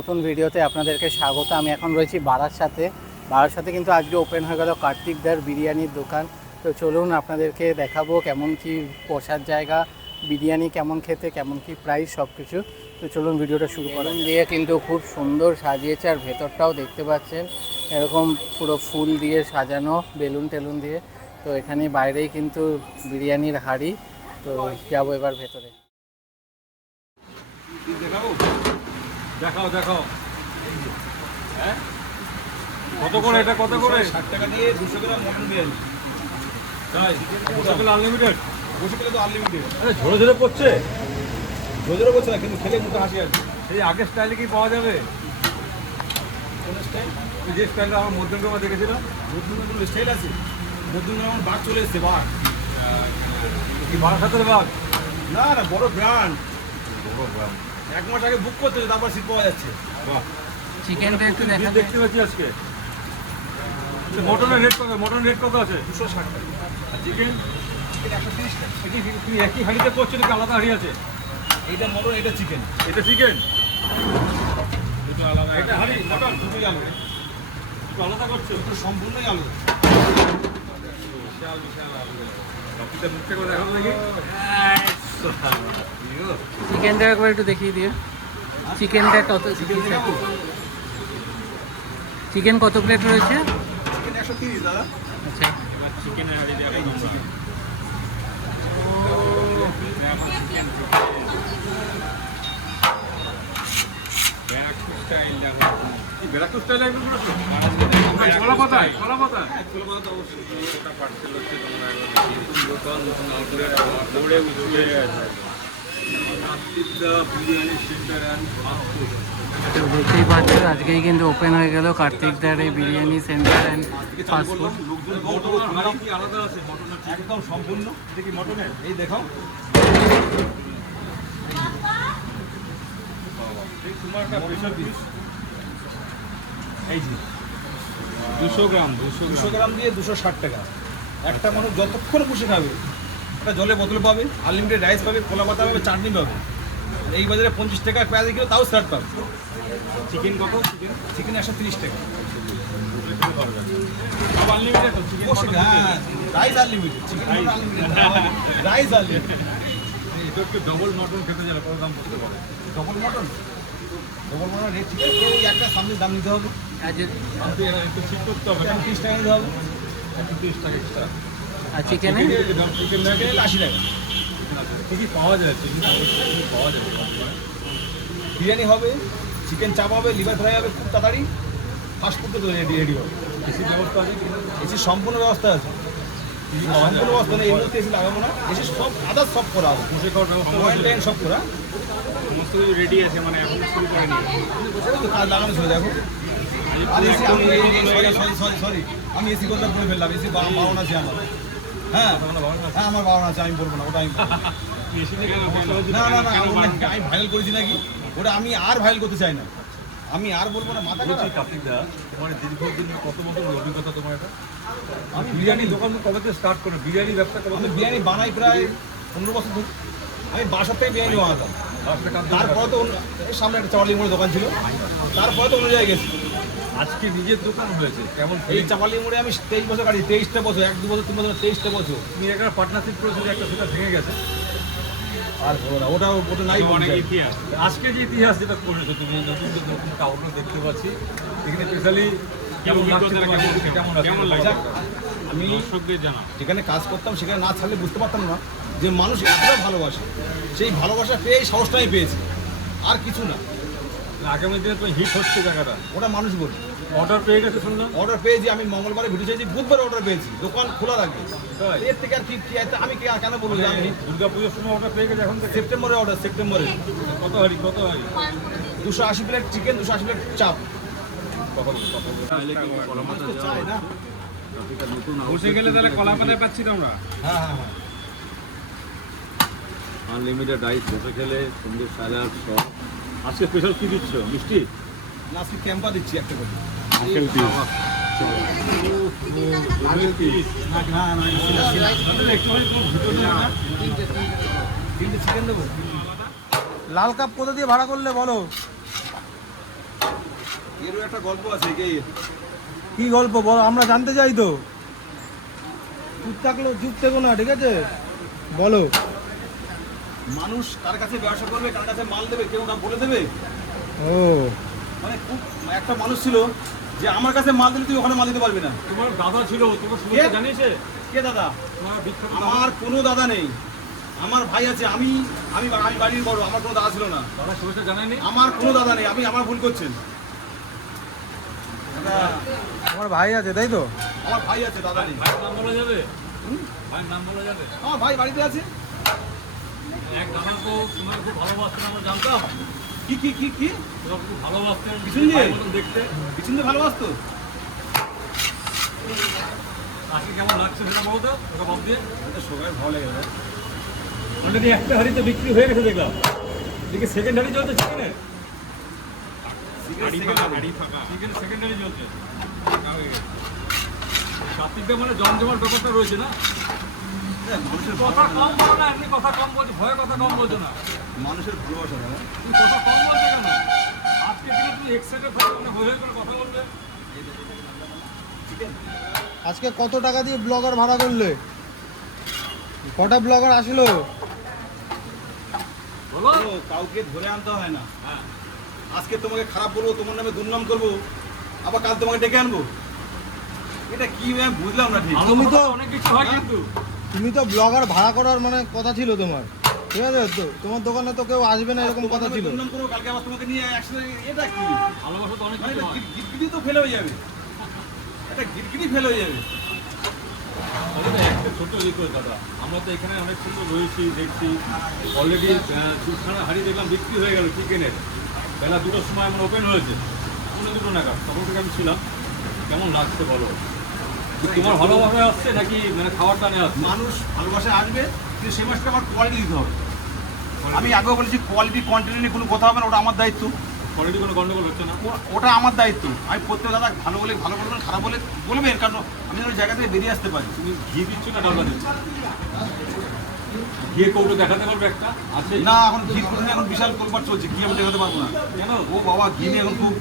নতুন ভিডিওতে আপনাদেরকে স্বাগত। আমি এখন রয়েছি বারাসাতে কিন্তু আজকে ওপেন হয়ে গেল কার্তিকদার বিরিয়ানির দোকান। তো চলুন আপনাদেরকে দেখাবো কেমন কি বসার জায়গা, বিরিয়ানি কেমন খেতে, কেমন কি প্রাইস, সব কিছু। তো চলুন ভিডিওটা শুরু করুন। দিয়ে কিন্তু খুব সুন্দর সাজিয়েছে, আর ভেতরটাও দেখতে পাচ্ছেন এরকম পুরো ফুল দিয়ে সাজানো, বেলুন টেলুন দিয়ে। তো এখানে বাইরেই কিন্তু বিরিয়ানির হাঁড়ি। তো যাবো এবার ভেতরে। দেখাও দেখাও। হ্যাঁ কত করে এটা, কত করে? 60 টাকা দিয়ে 200 গ্রাম মটন বিরিয়ানি। তাই 200 কিলো আনলিমিটেড? 200 কিলো তো আনলিমিটেড। আরে ঝরে ঝরে পড়ছে। রোজেরও বলছে না, কিন্তু খেলে মুখে হাসি আসবে। এই আগের স্টাইলে কি পাওয়া যাবে? কোন স্টাইল? ওই যে স্টাইলটা আমার মধ্যমগ্রামে দেখেছিলাম। মধ্যমে কোনো স্টাইল আছে? মধ্যমে আমার বাঘ চলে এসছে, বাঘ। কি বারাসাতের বাঘ? না না, বড় ব্র্যান্ড। বড় গ্রাম। 1 মাস আগে বুক করতে হবে, তারপর সিট পাওয়া যাচ্ছে। বাহ, চিকেনটা একটু দেখতে দেখা দেখতে পাচ্ছি আজকে। মটনের রেট কত? মটন রেট কত আছে? 260 টাকা। আর চিকেন? চিকেন 130 টাকা। কি একই হাঁড়িতে করছে নাকি আলাদা হাঁড়ি আছে? এইটা মটন, এটা চিকেন। এটা চিকেন, দুটো আলাদা। এটা হাঁড়ি মটন দুটোই আলাদা। একটু আলাদা করছো? দুটো সম্পূর্ণই আলাদা। বিশাল বিশাল আলু। বাকিটা মুখটা করে দেখাবো নাকি? চিকেনটা একবার একটু দেখিয়ে দিও। চিকেনটা কত? চিকেন কত প্লেট রয়েছে? চিকেন 130 দাদা। আচ্ছা, চিকেনের হাঁড়ি দিয়ে এই যে চিকেন। ব্যারাকপুর স্টাইল একদম করেছো? কলা পাতায়, কলা পাতা। তো দেখতেই পাচ্ছেন আজকেই কিন্তু ওপেন হয়ে গেল কার্তিকদার এই বিরিয়ানি সেন্টার অ্যান্ড ফাস্টফুড। আলাদা আছে একদম সম্পূর্ণ। এটা কি মটনের? এই দেখাও। তোমার একটা প্রেশার পিস। এই যে 200 গ্রাম 200 গ্রাম দিয়ে 260 টাকা। একটা মানুষ যতক্ষণ বসে খাবে, একটা জলের বোতল পাবে, আনলিমিটেড রাইস পাবে, কলা পাতা পাবে, চাটনি পাবে। আর এই বাজারে 50 টাকা পেঁয়াজ কিলো, তাও স্টার্ট পাবে। চিকেন কত? চিকেন 130 টাকা। Unlimited chicken. হ্যাঁ, rice unlimited, chicken unlimited, rice unlimited. এটা একটু ডবল মটন খেতে গেলে কত দাম পড়তে পারে? ডবল মটন রেট ঠিক আছে। এই একটা সামনে দাম নিতে হবে, কিন্তু এরা একটু ঠিক করতে হবে। 30 টাকা নিতে হবে। 30 টাকা এক্সট্রা। আর চিকেনে চিকেন চিকেন 80 টাকা। কি কি পাওয়া যায়? চিকেন পাওয়া যায়? বিরিয়ানি হবে, চিকেন চাপ হবে, লিভার ফ্রাই হবে, খুব তাড়াতাড়ি ফাস্টফুড তো রেডি হবে। এসি ব্যবস্থা আছে? এসির সম্পূর্ণ ব্যবস্থা আছে। সম্পূর্ণ ব্যবস্থা নেই, এই মুহূর্তে এসি লাগাবো না। এসি সব আদার্স সব করা হবে, বসে খাওয়ার ব্যবস্থা কোয়ারেন্টাইন সব করা। সমস্ত কিছু রেডি আছে, মানে এখন শুরু করেনি। তো কাজ লাগানো ছিল, দেখো। আর এসি আমি সরি আমি এসি কথা বলে ফেললাম। এসি বারণ আছে আমার। হ্যাঁ হ্যাঁ, আমার বারণ আছে, আমি বলবো না ওটা। আমি না না না, আমি ভাইরাল করেছি নাকি ওটা, আমি আর ভাইরাল করতে চাই না। আমি আর বলবো না, মাথা খারাপ। কার্তিকদা, তোমার দীর্ঘদিন কত বছর অভিজ্ঞতা তোমার? এটা আমি বিরিয়ানি দোকান কবে থেকে স্টার্ট করে বিরিয়ানি ব্যবসা কবে? আমি বিরিয়ানি বানাই প্রায় 15 বছর ধরে। আমি বাসার থেকে বিরিয়ানি বানাতাম। তারপরে তো সামনে একটা চাপালি মোড়ে দোকান ছিল, তারপরে তো অন্য জায়গায় গেছি। আজকে নিজের দোকান হয়েছে কেমন? এই চাপালি মোড়ে আমি 23 বছর কাটি। 23টা বছর, 1-2 বছর 3 বছর, 23টা বছর। তুমি একটা পার্টনারশিপ করেছিলে, একটা সেটা ভেঙে গেছে। আর বলো না, ওটা নাই। অনেক ইতিহাস। আজকে যে ইতিহাস যেটা করেছো তুমি, নতুন নতুন কাউন্টার দেখতে পাচ্ছি এখানে, স্পেশালি কেমন লাগছে? কেমন লাগছে? আমি যেখানে কাজ করতাম সেখানে না ছাড়লে বুঝতে পারতাম না যে মানুষ এতটা ভালোবাসে। সেই ভালোবাসা পেয়ে এই সাহসটা আমি পেয়েছি, আর কিছু না। আগামী দিনে তো হিট হচ্ছে জায়গাটা। ওটা মানুষ বলে। অর্ডার পেয়ে গেছে শুনলাম। অর্ডার পেয়েছি, আমি মঙ্গলবারে ভিডিও চাইছি, বুধবারে অর্ডার পেয়েছি। দোকান খোলা রাখবে, এর থেকে আর কি আমি কেন বলবো যে আমি দুর্গা পুজোর সময় অর্ডার পেয়ে গেছে এখন থেকে? সেপ্টেম্বরে অর্ডার, সেপ্টেম্বরে। কত হাড়ি? কত হাড়ি? 280 প্লেট চিকেন, 280 প্লেট চাপ। চাই না, বসে গেলে তাহলে কলা পাতায় পাচ্ছি তো আমরা। হ্যাঁ হ্যাঁ হ্যাঁ। আনলিমিটেড রাইস, বসে খেলে সুন্দর স্যালাড সব। আজকে স্পেশাল কি দিচ্ছ? মিষ্টি না, আজকে ক্যাম্পা দিচ্ছি একটা করে। Uncle piece. না না, তিনটে চিকেন দেবো। লাল কাপ কোথা দিয়ে ভাড়া করলে বলো? এরও একটা গল্প আছে কি গল্প বলো, আমরা জানতে চাই তো। চুপ থেকো না, ঠিক আছে, বলো। মানুষ কার কাছে ব্যবসা করবে, কার কাছে মাল দেবে, কেউ না বলে দেবে। ও মানে খুব একটা মানুষ ছিল যে আমার কাছে মাল দিলে তুই ওখানে মাল দিতে পারবি না। তোমার দাদা ছিল, তোমার শুভেচ্ছা জানিয়েছে? কে দাদা? তোমার বিখ্যাত আমার কোনো দাদা নেই, আমার ভাই আছে। আমি আমি আমি বাড়ির বড়, আমার কোনো দাদা ছিল না। দাদা শুভেচ্ছা জানায়নি? আমার কোনো দাদা নেই, আমি আমার ভুল করছেন। আমার ভাই আছে, তাই তো? আমার ভাই আছে, দাদা নেই। ভাইয়ের নাম বলা যাবে? ভাইয়ের নাম বলা যাবে? আমার ভাই বাড়িতে আছে। এক দাদা তো তোমার খুব ভালোবাসতেন, আমরা জানতাম। কি কি কি কি তোমার খুব ভালোবাসতেন, পিছন দিয়ে? ভাইয়ের মতন দেখতে। পিছন দিয়ে ভালোবাসতো? আজকে কেমন লাগছে সেটা বলো তো, ওটা বাদ দিয়ে। সবাই ভালো লেগে গেল। অলরেডি একটা হাড়িতে বিক্রি হয়ে গেছে দেখলাম। এদিকে সেকেন্ড হাড়ি চলছে চিকেনের। চিকেন সেকেন্ড হাড়ি চলছে। কার্তিকটা মানে জমজমার ব্যাপারটা রয়েছে না? মানুষের কথা কম বলো না, এমনি কথা কম বলছো, ভয়ে কথা কম বলছো না। মানুষের ভালোবাসা দাদা। তুমি কথা কম বলছো কেন? আজকে দিনে তুমি এক্সাইটেড থাকবে না, হয়ে করে কথা বলবে। আজকে কত টাকা দিয়ে ব্লগার ভাড়া করলে? কটা ব্লগার আসলো? বলো। কাউকে ধরে আনতে হয় না। হ্যাঁ। আজকে তোমাকে খারাপ বলবো, তোমার নামে দুর্নাম করবো, আবার কাল তোমাকে ডেকে আনবো। এটা কি আমি বুঝলাম না ঠিক। তুমি তো অনেক কিছু হয় কিন্তু। তুমি তো ব্লগার ভাড়া করার মানে কথা ছিল তোমার, ঠিক আছে তো? তোমার দোকানে তো কেউ আসবে না এরকম কথা ছিল। দুর্নাম করবো, কালকে আবার তোমাকে নিয়ে একসাথে। এটা কি ভালোবাসা তো অনেক মানে কিছু হয়। গিটগিটি তো ফেল হয়ে যাবে। এটা গিটগিটি ফেল হয়ে যাবে। তাহলে একটা ছোট রিকোয়েস্ট দাদা, আমরা তো এখানে অনেক সুন্দর রয়েছি, দেখছি অলরেডি দুখানা হাড়ি দেখলাম বিক্রি হয়ে গেল চিকেনের। বেলা 2টার সময় আমার ওপেন হয়েছে, 2:30 নাগাদ, তখন থেকে আমি ছিলাম। কেমন লাগছে বলো? তোমার ভালোভাবে আসছে নাকি মানে খাবার টানে আসছে? মানুষ ভালোবাসা আসবে, কিন্তু সেই মাসটা আমার কোয়ালিটি দিতে হবে। আমি আগেও বলেছি, কোয়ালিটি কোয়ান্টিটি নিয়ে কোনো কথা হবে না, ওটা আমার দায়িত্ব। অলরেডি কোনো গন্ডগোল হচ্ছে না? ওটা আমার দায়িত্ব। আমি প্রত্যেক দাদা ভালো বলে ভালো বলবেন, খারাপ বলে বলবেন, কারণ আমি যেন ওই জায়গা থেকে বেরিয়ে আসতে পারি। তুমি ঘি দিচ্ছ না ডালটা দিচ্ছ? ঘিয়ে কৌটো দেখাতে পারবে একটা? আছে না, এখন ঘি করে এখন বিশাল তোলপাড় চলছে, ঘি আমি দেখাতে পারবো না। কেন? ও বাবা, ঘি নিয়ে এখন খুব,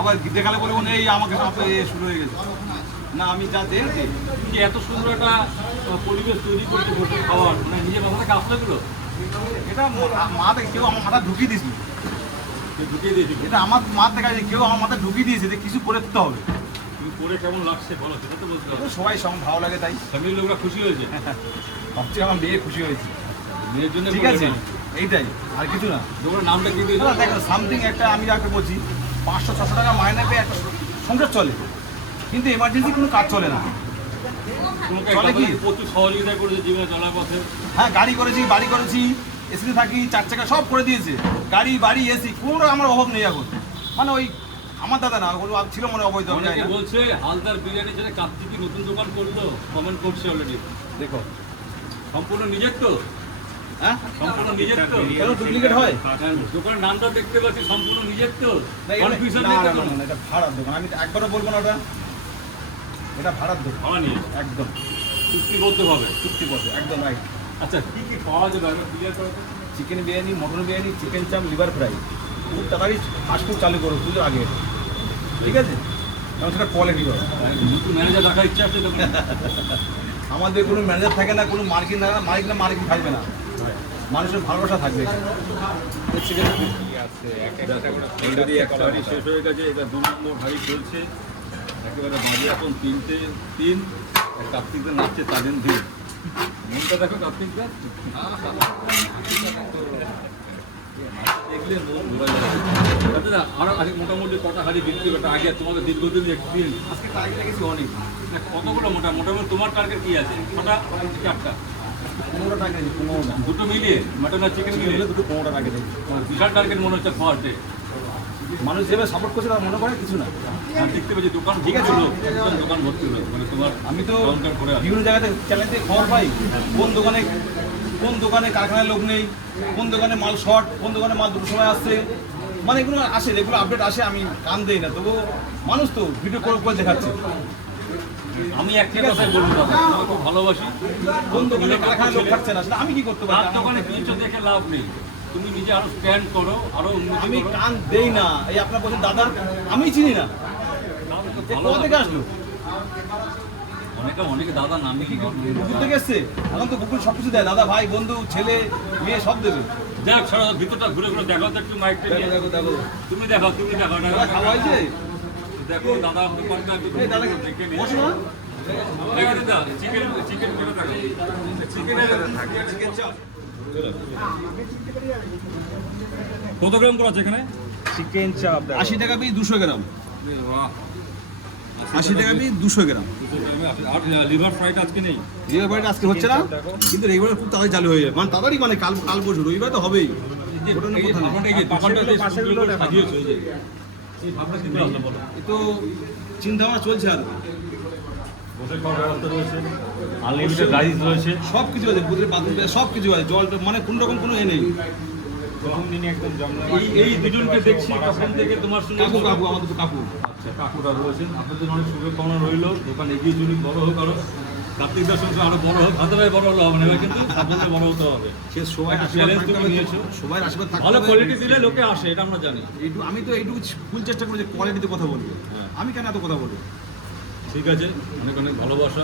আবার ঘি দেখালে বলবো না এই আমাকে সাথে শুরু হয়ে গেছে। না, আমি যা দেখছি কি এত সুন্দর একটা পরিবেশ তৈরি করছে বসে খাওয়ার, মানে নিজের মাথা থেকে আসলে গুলো এটা মা থেকে কেউ আমার মাথা ঢুকিয়ে দিয়েছি। ঢুকিয়ে দিয়েছি। এটা আমার মা থেকে কেউ আমার মাথা ঢুকিয়ে দিয়েছে যে কিছু করে দিতে হবে। তুমি করে কেমন লাগছে বলো, সেটা তো বলতে হবে। সবাই সব ভালো লাগে, তাই ফ্যামিলির লোকরা খুশি হয়েছে? ভাবছি আমার মেয়ে খুশি হয়েছে। মেয়ের জন্য ঠিক আছে, এইটাই, আর কিছু না। দোকানের নামটা কি দিয়েছো? দাদা দেখো, সামথিং একটা আমি যাকে বলছি 500-600 টাকা মাইনে পেয়ে একটা সংসার চলে, কিন্তু এমার্জেন্সি কোনো কাজ চলে না। চলে কি? প্রচুর সহযোগিতা করেছে জীবনে চলার পথে। হ্যাঁ, গাড়ি করেছি, বাড়ি করেছি, এসিতে থাকি, 4 চাকা সব করে দিয়েছে। গাড়ি বাড়ি এসি কোনো আমার অভাব নেই এখন। মানে ওই আমার দাদা না, ওগুলো ছিল মনে অবৈধ। অনেকে বলছে হালদার বিরিয়ানি ছেড়ে কার্তিকি নতুন দোকান করলো, কমেন্ট করছে অলরেডি। দেখো, সম্পূর্ণ নিজের তো? হ্যাঁ, সম্পূর্ণ নিজের তো? কেন ডুপ্লিকেট হয়? দোকানের নামটা দেখতে পাচ্ছি সম্পূর্ণ নিজের তো? না, কনফিউশন না, নেই না, তো? না, না, এটা ভাড়ার দোকান। আমি একবারও বলবো না ওটা, এটা ভাড়ার দোকান ভাড়া নিয়ে একদম চুক্তিবদ্ধভাবে। চুক্তিবদ্ধ, একদম রাইট। আচ্ছা, কি কি পাওয়া যাবে একবার ক্লিয়ার করো তো? Chicken biryani, mutton biryani, chicken চাপ, লিভার ফ্রাই। খুব তাড়াতাড়ি ফাস্টফুড চালু করো পুজোর আগে, ঠিক আছে? কারণ সেটা কোয়ালিটি হয়। নতুন ম্যানেজার রাখার ইচ্ছা আছে তো? আমাদের কোনো ম্যানেজার থাকে না, কোনো মার্কিন থাকে না, মালিক থাকবে না, মানুষের ভালোবাসা থাকবে। অলরেডি একটা হাড়ি শেষ হয়ে গেছে, এটা 2 নম্বর হাড়ি চলছে। একেবারে বাজে এখন 3:03। কার্তিকদের নাচছে তাদের দিন। মনটা দেখো কার্তিকদের, দেখলে মন ভরা যাবে। দাদা, আরো আগে মোটামুটি কটা হাড়ি বিক্রি করতে আগে তোমাদের দীর্ঘদিন এক্সপিরিয়েন্স? আজকে টার্গেট রেখেছি অনেক। কতগুলো মোটামুটি তোমার টার্গেট কি আছে? কটা? 4টা? 15টা টার্গেট রেখেছি, 15টা। দুটো মিলিয়ে মাটন আর চিকেন মিলিয়ে দুটো 15টা টার্গেট রেখেছি। বিশাল টার্গেট মনে হচ্ছে ফার্স্ট ডে। মানুষ যেভাবে সাপোর্ট করছে তারা মনে করে কিছু না। আর দেখতে পাচ্ছি দোকান ঠিক আছে। দোকান ভর্তি হলো, মানে তোমার আমি তো কাউন্টার করে আছে। বিভিন্ন জায়গাতে চ্যানেল থেকে খবর পাই, কোন দোকানে কারখানায় লোক নেই, কোন দোকানে মাল শর্ট, কোন দোকানে মাল দুটো সময় আসছে। মানে এগুলো আসে, এগুলো আপডেট আসে, আমি কান দেই না, তবু মানুষ তো ভিডিও করে দেখাচ্ছে। আমি একটা কথাই বলবো দাদা, তোমাকে খুব ভালোবাসি। কোন দোকানে কারখানায় লোক থাকছে না, সেটা আমি কি করতে তার পারি? দোকানে কিছু দেখে লাভ নেই। তুমি নিজে আরো স্ট্যান্ড করো, আরো উন্নতি আমি করো। কান দেই না, এই আপনার বলছেন দাদার আমি চিনি না, তাহলে তো এ ভালো কোথা থেকে হবে। আসলো? অনেকে দাদা নামে কি কুকুর থেকে এসছে? এখন তো কুকুর সব কিছু দেয়, দাদা ভাই বন্ধু ছেলে মেয়ে সব দেবে। দেখ সারা ভিতরটা ঘুরে ঘুরে দেখো তো একটু মাইকটা দেখো নিয়ে। দেখো দেখো তুমি দেখো দাদা খাওয়া হয়েছে? দেখো দাদা আপনার পার্টটা একটু এই দাদা দেখে নিয়ে। বসো না। দেখে দাদা চিকেন করে দেখো। চিকেনের চিকেন চাপ। কত গ্রাম করা আছে এখানে? চিকেন চাপ 80 টাকা পিস 200 গ্রাম, বাহ, 80 টাকা পিস 200 গ্রাম। আর লিভার ফ্রাইটা আজকে নেই। রবিবার আজকে হচ্ছে না, কিন্তু রবিবার খুব তাড়াতাড়ি চালু হয়ে যাবে, মানে তাড়াতাড়ি মানে কাল পরশু রবিবার তো হবেই। ওটা নিয়ে কথা নেই। এই যে দোকানটা যে সুন্দর করে সাজিয়েছো, এই যে এই ভাবনা কি করে আসলো বলো? এ তো চিন্তা ভাবনা চলছে আর বসে খাওয়ার ব্যবস্থা রয়েছে, আনলিমিটেড রাইস রয়েছে। সব কিছু আছে, বুঝলে বাথরুম সব কিছু আছে, জল মানে কোন রকম কোনো এ নেই। এই দুজনকে দেখছি তখন থেকে তোমার সঙ্গে কাকু কাকু আমাদের তো কাকু। আচ্ছা, কাকুরা রয়েছেন, আপনাদের অনেক শুভকামনা রইল। দোকান এগিয়ে চলুন, বড় হোক আরো। কার্তিক দার সঙ্গে আরো বড় হোক, হাতে ভাই বড় হলে হবে না, এবার কিন্তু আপনাদের বড় হতে হবে। সে সবাই একটা আশীর্বাদ challenge থাকতে তুমি হবে, নিয়েছো। সবাই আশীর্বাদ থাকতে ভালো হবে। কোয়ালিটি দিলে লোকে আসে, এটা আমরা জানি। আমি তো এইটুকু ফুল চেষ্টা করি যে কোয়ালিটিতে কথা বলবো। হ্যাঁ। আমি কেন এত কথা বলবো? ঠিক আছে, অনেক অনেক ভালোবাসা,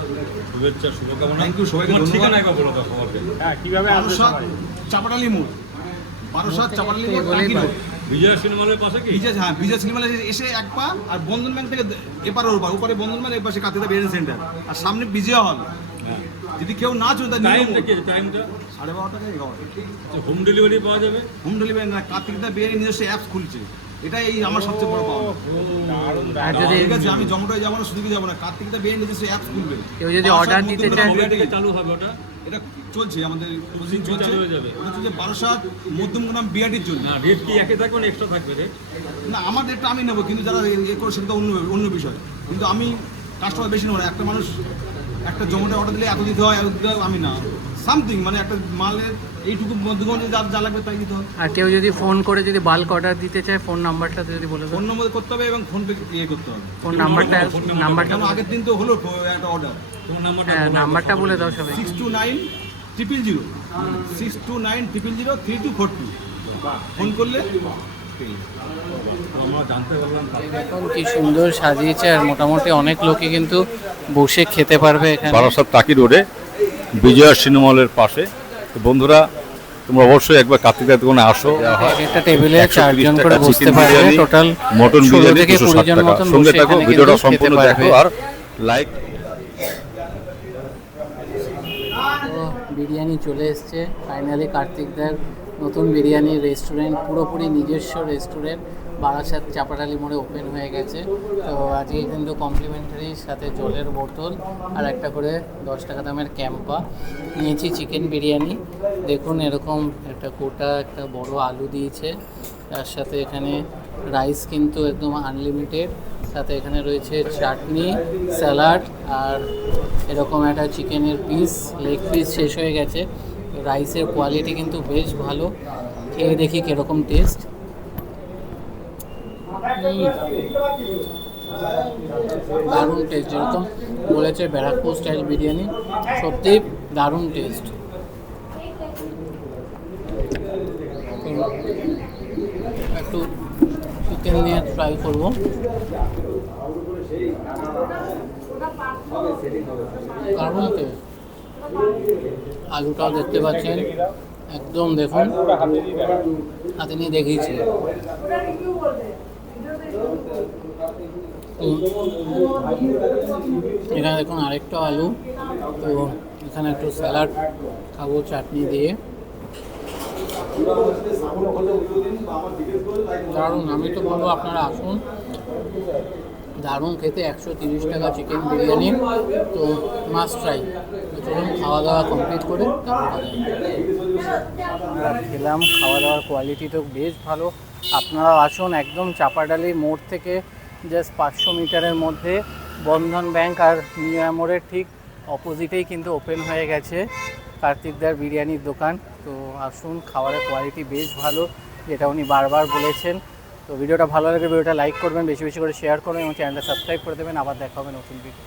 শুভেচ্ছা, শুভকামনা। Thank you, সবাইকে তোমার ধন্যবাদ। ঠিকানা একবার বলো তো সবাইকে। বারোসাত চাপাটালি মোড়, বারোসাত চাপাটালি মোড়, টাঙ্কি রোড। বিজয়া সিনেমা হলের পাশে কি? বিজয়, হ্যাঁ বিজয় সিনেমা এসে এক পা, আর বন্ধন ব্যাংক থেকে এপার ওপার, উপরে বন্ধন ব্যাংক, এপাশে কাতিদা বিজনেস সেন্টার, আর সামনে বিজয় হল। হ্যাঁ। যদি কেউ না চলে তার টাইমটা কি? টাইমটা 12:30 থেকে 11টা। হোম ডেলিভারি পাওয়া যাবে? হোম ডেলিভারি না, কার্তিকদা বিয়ের নিজস্ব অ্যাপস খুলছে, এটাই এই আমার সবচেয়ে বড় পাওয়া। আর যদি ঠিক আছে, আমি জমেটোয় যাবো না, সুযোগে যাবো না, কার্তিকদা বিয়ের নিজস্ব অ্যাপস খুলবে। কেউ যদি অর্ডার দিতে চায়, কবে থেকে চালু হবে ওটা? এটা চলছে, আমাদের প্রসেসিং চলছে, চালু হয়ে যাবে। ওটা চলছে বারোসাত মধ্যমগ্রাম বিআরটির জন্য। না, রেট কি একই থাকবে না এক্সট্রা থাকবে রেট? না, আমার রেটটা আমি নেবো, কিন্তু যারা এ করে সেটা অন্য অন্য বিষয়, কিন্তু আমি কাস্টমার বেশি নেবো না। একটা মানুষ একটা জমেটো অর্ডার দিলে এত দিতে হয়, এত দিতে হয়, আমি না, সামথিং মানে একটা মালের এইটুকু মধ্যগঞ্জে যা লাগবে তাই দিতে হবে। আর কেউ যদি ফোন করে যদি বাল্ক অর্ডার দিতে চায়, ফোন নাম্বারটা যদি বলে ফোন দেন। নম্বর করতে হবে এবং ফোন পে করতে হবে। ফোন নাম্বারটা কেন আগের দিন তো হলো একটা অর্ডার। তোমার নাম্বারটা হ্যাঁ, বলো। নাম্বারটা বলে দাও সবাই। 629000 629000 ফোন করলে পেয়ে যাবে। আমরা জানতে পারলাম দেখুন কি সুন্দর সাজিয়েছে, আর মোটামুটি অনেক লোকই কিন্তু বসে খেতে পারবে এখানে। বারাসাত টাকি রোডে বিজয়া সিনেমা হলের পাশে। তো বন্ধুরা, তোমরা অবশ্যই একবার কার্তিকের দোকানে আসো। একটা টেবিলে 130 চারজন টাকা করে বসতে চিকেন পারবে, বিরিয়ানি, টোটাল মটন 16 বিরিয়ানি থেকে 260 20 জন টাকা। মতন সঙ্গে বসে থাকো, এখানে ভিডিওটা কিন্তু খেতে সম্পূর্ণ পারবে। দেখো আর লাইক। তো বিরিয়ানি চলে এসছে ফাইনালি, কার্তিকদার নতুন বিরিয়ানি রেস্টুরেন্ট, পুরোপুরি নিজস্ব রেস্টুরেন্ট, বারাসাত চাপাটালি মোড়ে ওপেন হয়ে গেছে। তো আজকে কিন্তু কমপ্লিমেন্টারি সাথে জলের বোতল আর একটা করে 10 টাকা দামের ক্যাম্পা নিয়েছি। চিকেন বিরিয়ানি দেখুন, এরকম একটা গোটা একটা বড় আলু দিয়েছে, তার সাথে এখানে রাইস কিন্তু একদম আনলিমিটেড, সাথে এখানে রয়েছে চাটনি, স্যালাড, আর এরকম একটা চিকেনের পিস, লেগ পিস শেষ হয়ে গেছে। রাইসের কোয়ালিটি কিন্তু বেশ ভালো, খেয়ে দেখি কীরকম টেস্ট। দারুণ টেস্ট, যেরকম বলেছে ব্যারাকপুর স্টাইল বিরিয়ানি, সত্যি দারুণ টেস্ট। একটু চিকেন নিয়ে ট্রাই করবো। দারুণ টেস্ট, আলুটাও দেখতে পাচ্ছেন একদম, দেখুন হাতে নিয়ে দেখিয়েছি। এখানে দেখুন আরেকটা আলু, তো এখানে একটু স্যালাড খাবো চাটনি দিয়ে। দারুণ, আমি তো বলবো আপনারা আসুন, দারুণ খেতে। 130 টাকা চিকেন বিরিয়ানি, তো মাস্ট ট্রাই। চলুন খাওয়া দাওয়া কমপ্লিট করে খেলাম। খাওয়া দাওয়ার কোয়ালিটি তো বেশ ভালো, আপনারা আসুন। একদম চাপাডালি মোড় থেকে জাস্ট 500 মিটারের মধ্যে বন্ধন ব্যাংক আর নিউ মোড়ের ঠিক অপোজিটেই কিন্তু ওপেন হয়ে গেছে কার্তিকদার বিরিয়ানির দোকান। তো আসুন, খাবারের কোয়ালিটি বেশ ভালো, যেটা উনি বারবার বলেছেন। তো ভিডিওটা ভালো লাগে, ভিডিওটা লাইক করবেন, বেশি বেশি করে শেয়ার করবেন এবং চ্যানেলটা সাবস্ক্রাইব করে দেবেন। আবার দেখা হবে নতুন ভিডিও।